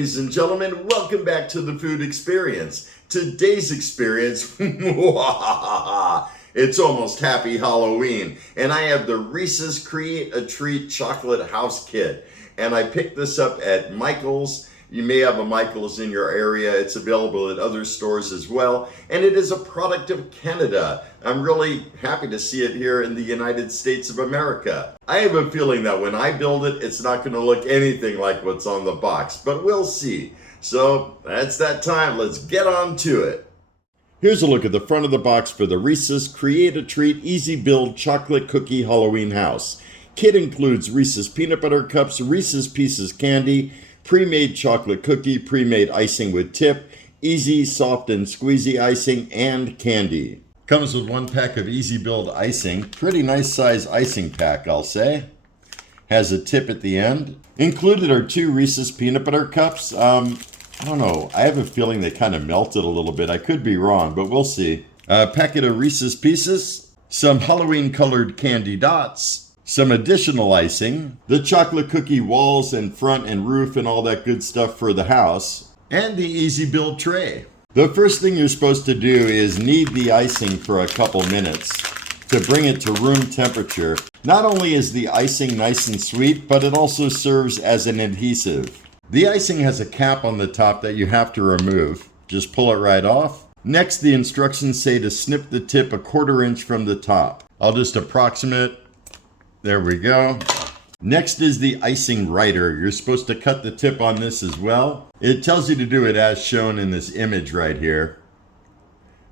ladies and gentlemen. Welcome back to the food experience. Today's experience, it's almost Happy Halloween. And I have the Reese's Create a Treat Chocolate House Kit. And I picked this up at Michael's. You may have a Michael's in your area. It's available at other stores as well. And it is a product of Canada. I'm really happy to see it here in the United States of America. I have a feeling that when I build it, it's not going to look anything like what's on the box, but we'll see. So that's that time. Let's get on to it. Here's a look at the front of the box for the Reese's Create a Treat Easy Build Chocolate Cookie Halloween House. Kit includes Reese's Peanut Butter Cups, Reese's Pieces Candy, pre-made chocolate cookie, pre-made icing with tip, easy, soft, and squeezy icing, and candy. Comes with one pack of Easy Build icing. Pretty nice size icing pack, I'll say. Has a tip at the end. Included are 2 Reese's Peanut Butter Cups. I don't know. I have a feeling they kind of melted a little bit. I could be wrong, but we'll see. A packet of Reese's Pieces. Some Halloween colored candy dots. Some additional icing, the chocolate cookie walls and front and roof and all that good stuff for the house, and the Easy Build tray. The first thing you're supposed to do is knead the icing for a couple minutes to bring it to room temperature. Not only is the icing nice and sweet, but it also serves as an adhesive. The icing has a cap on the top that you have to remove. Just pull it right off. Next, the instructions say to snip the tip 1/4 inch from the top. I'll just approximate. There we go. Next is the icing writer. You're supposed to cut the tip on this as well. It tells you to do it as shown in this image right here,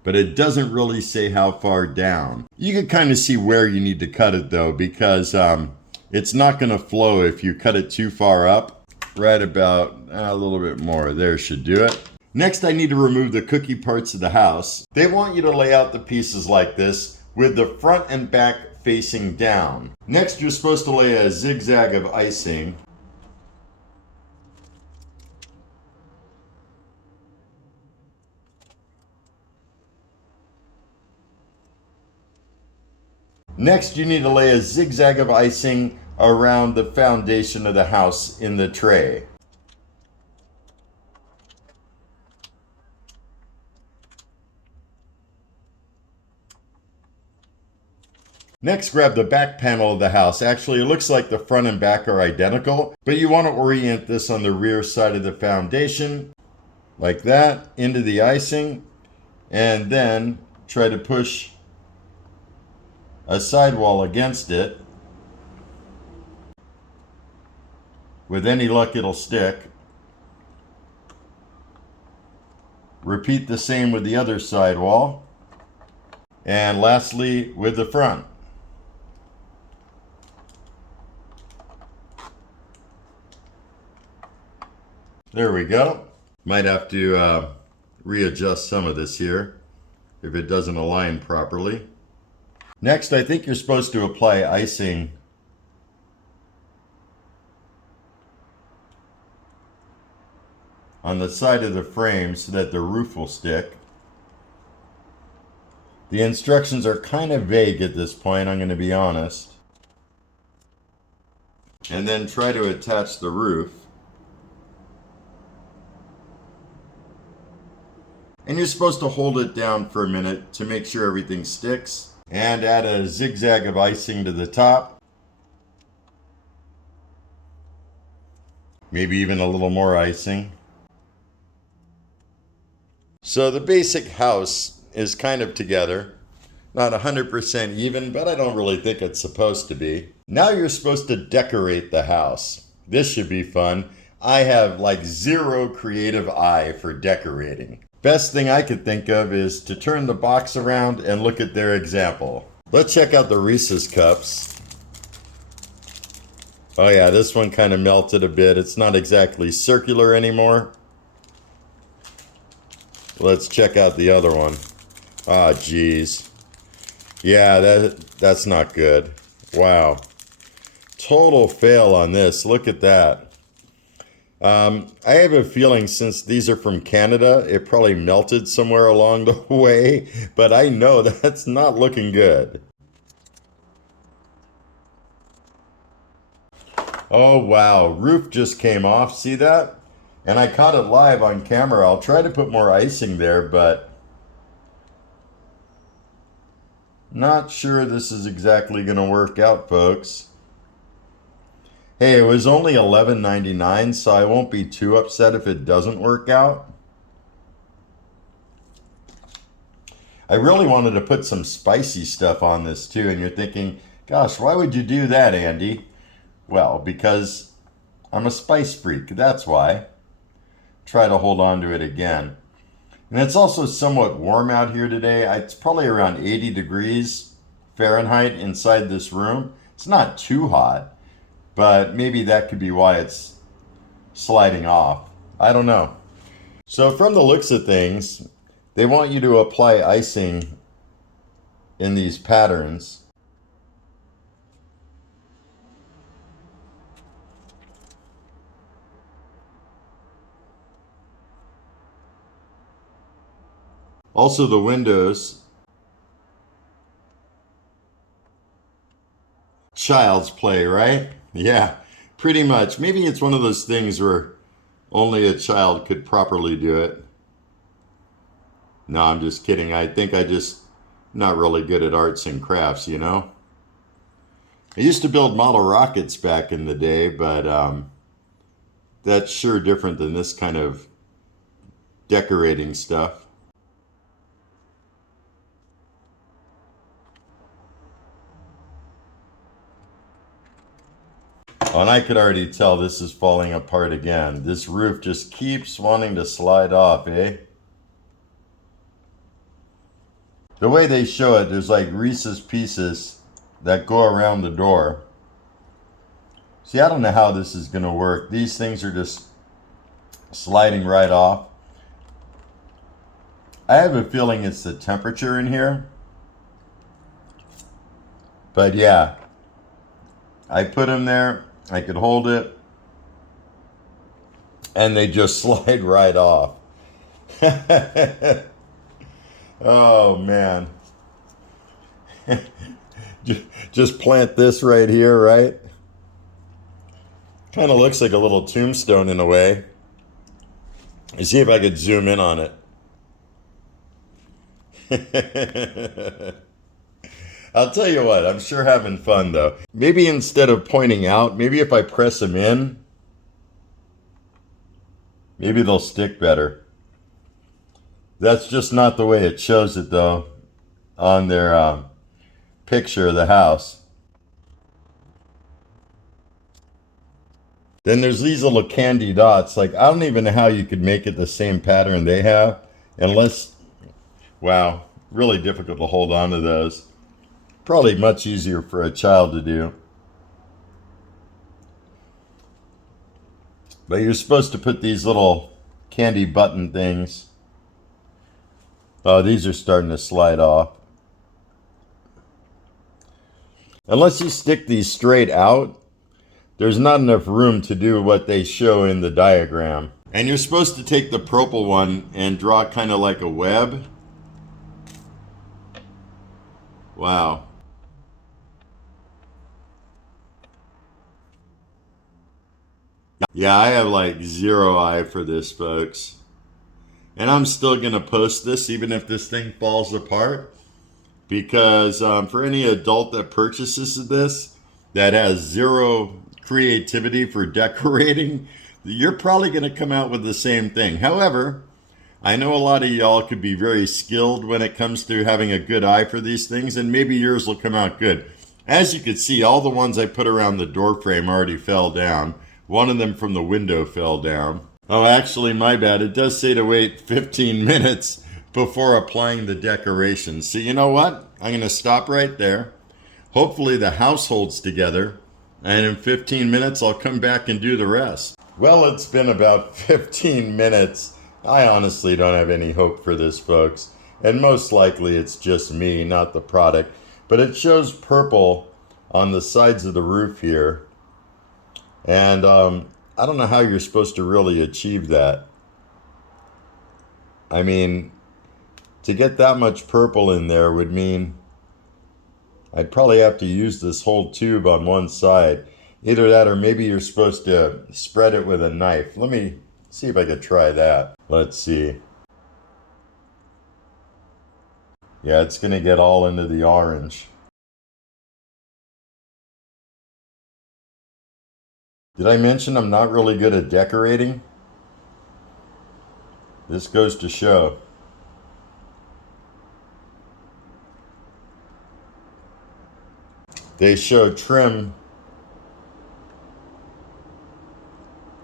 but it doesn't really say how far down. You can kind of see where you need to cut it though, because it's not going to flow if you cut it too far up. Right about a little bit more. There should do it. Next, I need to remove the cookie parts of the house. They want you to lay out the pieces like this with the front and back facing down. Next, you're supposed to lay a zigzag of icing. Next, you need to lay a zigzag of icing around the foundation of the house in the tray. Next, grab the back panel of the house. Actually, it looks like the front and back are identical, but you want to orient this on the rear side of the foundation, like that, into the icing, and then try to push a sidewall against it. With any luck, it'll stick. Repeat the same with the other sidewall. And lastly, with the front. There we go. Might have to readjust some of this here if it doesn't align properly. Next, I think you're supposed to apply icing on the side of the frame so that the roof will stick. The instructions are kind of vague at this point, I'm going to be honest. And then try to attach the roof. And you're supposed to hold it down for a minute to make sure everything sticks. And add a zigzag of icing to the top. Maybe even a little more icing. So the basic house is kind of together. Not 100% even, but I don't really think it's supposed to be. Now you're supposed to decorate the house. This should be fun. I have like zero creative eye for decorating. Best thing I could think of is to turn the box around and look at their example. Let's check out the Reese's cups. Oh yeah, this one kind of melted a bit. It's not exactly circular anymore. Let's check out the other one. Ah, geez. Yeah, that's not good. Wow. Total fail on this. Look at that. I have a feeling since these are from Canada, it probably melted somewhere along the way, but I know that's not looking good. Oh wow, roof just came off. See that? And I caught it live on camera. I'll try to put more icing there, but not sure this is exactly going to work out, folks. Hey, it was only $11.99, so I won't be too upset if it doesn't work out. I really wanted to put some spicy stuff on this too, and you're thinking, gosh, why would you do that, Andy? Well, because I'm a spice freak, that's why. Try to hold on to it again. And it's also somewhat warm out here today. It's probably around 80 degrees Fahrenheit inside this room. It's not too hot, but maybe that could be why it's sliding off. I don't know. So from the looks of things, they want you to apply icing in these patterns. Also the windows. Child's play, right? Yeah, pretty much. Maybe it's one of those things where only a child could properly do it. No, I'm just kidding. I think I just not really good at arts and crafts, you know? I used to build model rockets back in the day, but that's sure different than this kind of decorating stuff. Oh, and I could already tell this is falling apart again. This roof just keeps wanting to slide off, eh? The way they show it, there's like Reese's pieces that go around the door. See, I don't know how this is going to work. These things are just sliding right off. I have a feeling it's the temperature in here. But yeah, I put them there. I could hold it. And they just slide right off. Oh, man. Just plant this right here, right? Kind of looks like a little tombstone in a way. Let's see if I could zoom in on it. I'll tell you what, I'm sure having fun though. Maybe instead of pointing out, maybe if I press them in, maybe they'll stick better. That's just not the way it shows it though on their picture of the house. Then there's these little candy dots. Like, I don't even know how you could make it the same pattern they have unless, wow, really difficult to hold on to those. Probably much easier for a child to do. But you're supposed to put these little candy button things. Oh, these are starting to slide off. Unless you stick these straight out, there's not enough room to do what they show in the diagram. And you're supposed to take the purple one and draw kind of like a web. Wow. Yeah, I have like zero eye for this, folks. And I'm still going to post this even if this thing falls apart. Because for any adult that purchases this that has zero creativity for decorating, you're probably going to come out with the same thing. However, I know a lot of y'all could be very skilled when it comes to having a good eye for these things, and maybe yours will come out good. As you can see, all the ones I put around the door frame already fell down. One of them from the window fell down. Oh, actually, my bad. It does say to wait 15 minutes before applying the decorations. So you know what? I'm going to stop right there. Hopefully the house holds together, and in 15 minutes I'll come back and do the rest. Well, it's been about 15 minutes. I honestly don't have any hope for this, folks. And most likely it's just me, not the product. But it shows purple on the sides of the roof here. And I don't know how you're supposed to really achieve that. I mean, to get that much purple in there would mean I'd probably have to use this whole tube on one side. Either that or maybe you're supposed to spread it with a knife. Let me See if I could try that. Let's see. Yeah, it's gonna get all into the orange. Did I mention I'm not really good at decorating? This goes to show. They show trim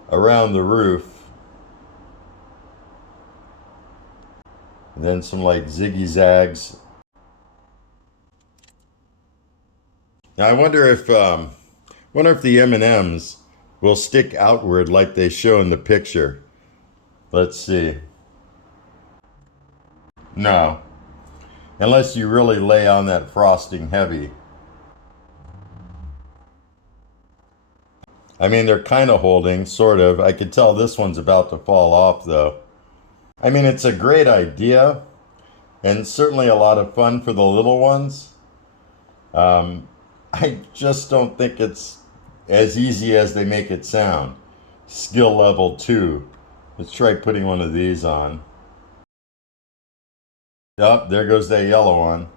around the roof. And then some like ziggy zags. Now I wonder if the M&Ms will stick outward like they show in the picture. Let's see. No. Unless you really lay on that frosting heavy. I mean, they're kind of holding, sort of. I could tell this one's about to fall off, though. I mean, it's a great idea, and certainly a lot of fun for the little ones. I just don't think it's as easy as they make it sound. Skill level 2. Let's try putting one of these on. Yup, there goes that yellow one.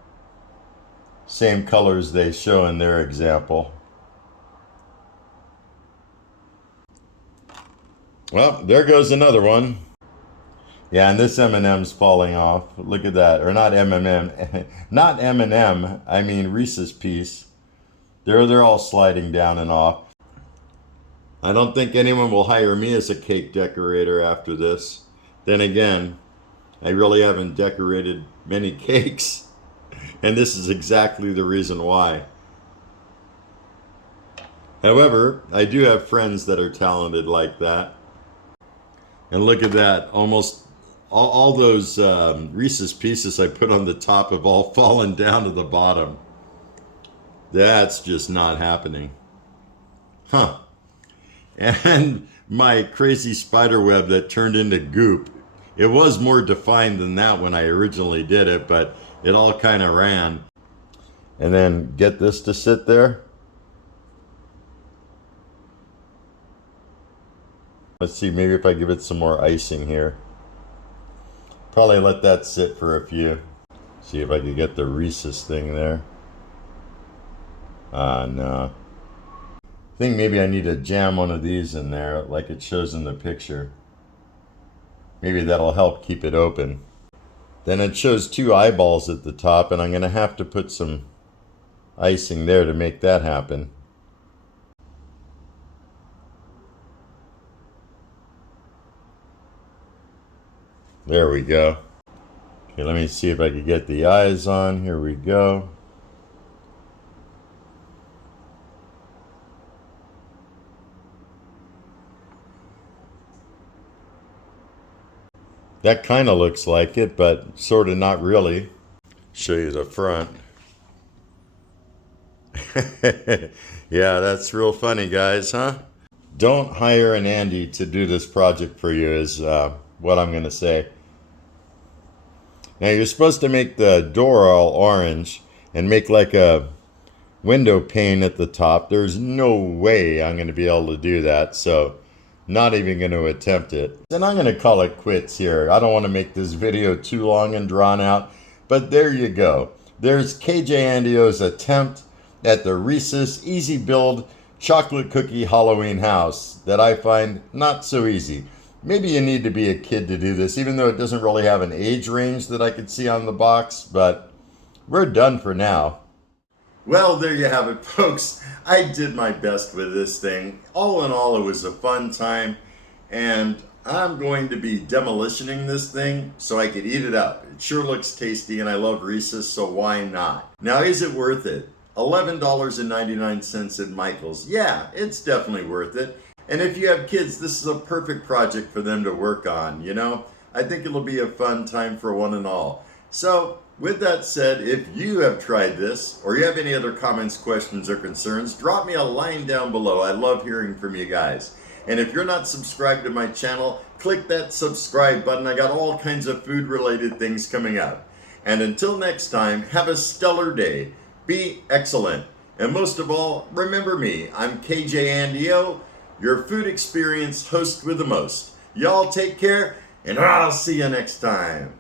Same colors they show in their example. Well, there goes another one. Yeah, and this M&M's falling off. Look at that. Or not M&M. Not M&M. I mean Reese's Piece. They're all sliding down and off. I don't think anyone will hire me as a cake decorator after this. Then again, I really haven't decorated many cakes. And this is exactly the reason why. However, I do have friends that are talented like that. And look at that. Almost all those Reese's Pieces I put on the top have all fallen down to the bottom. That's just not happening. Huh. And my crazy spider web that turned into goop. It was more defined than that when I originally did it, but it all kind of ran. And then get this to sit there. Let's see, maybe if I give it some more icing here. Probably let that sit for a few. See if I can get the Reese's thing there. No. I think maybe I need to jam one of these in there like it shows in the picture. Maybe that'll help keep it open. Then it shows 2 eyeballs at the top, and I'm going to have to put some icing there to make that happen. There we go. Okay, let me see if I can get the eyes on. Here we go. That kind of looks like it, but sort of not really. Show you the front. Yeah, that's real funny, guys, huh? Don't hire an Andy to do this project for you is what I'm going to say. Now you're supposed to make the door all orange and make like a window pane at the top. There's no way I'm going to be able to do that, so not even going to attempt it. And I'm going to call it quits here. I don't want to make this video too long and drawn out, but there you go. There's KJ Andio's attempt at the Reese's Easy Build Chocolate Cookie Halloween House that I find not so easy. Maybe you need to be a kid to do this, even though it doesn't really have an age range that I could see on the box, but we're done for now. Well, there you have it, folks. I did my best with this thing. All in all, it was a fun time, and I'm going to be demolitioning this thing so I could eat it up. It sure looks tasty, and I love Reese's, so why not? Now, is it worth it? $11.99 at Michael's. Yeah, it's definitely worth it. And if you have kids, this is a perfect project for them to work on, you know? I think it'll be a fun time for one and all. So, with that said, if you have tried this, or you have any other comments, questions, or concerns, drop me a line down below. I love hearing from you guys. And if you're not subscribed to my channel, click that subscribe button. I got all kinds of food-related things coming up. And until next time, have a stellar day. Be excellent. And most of all, remember me. I'm KJ Andio, your food experience host with the most. Y'all take care, and I'll see you next time.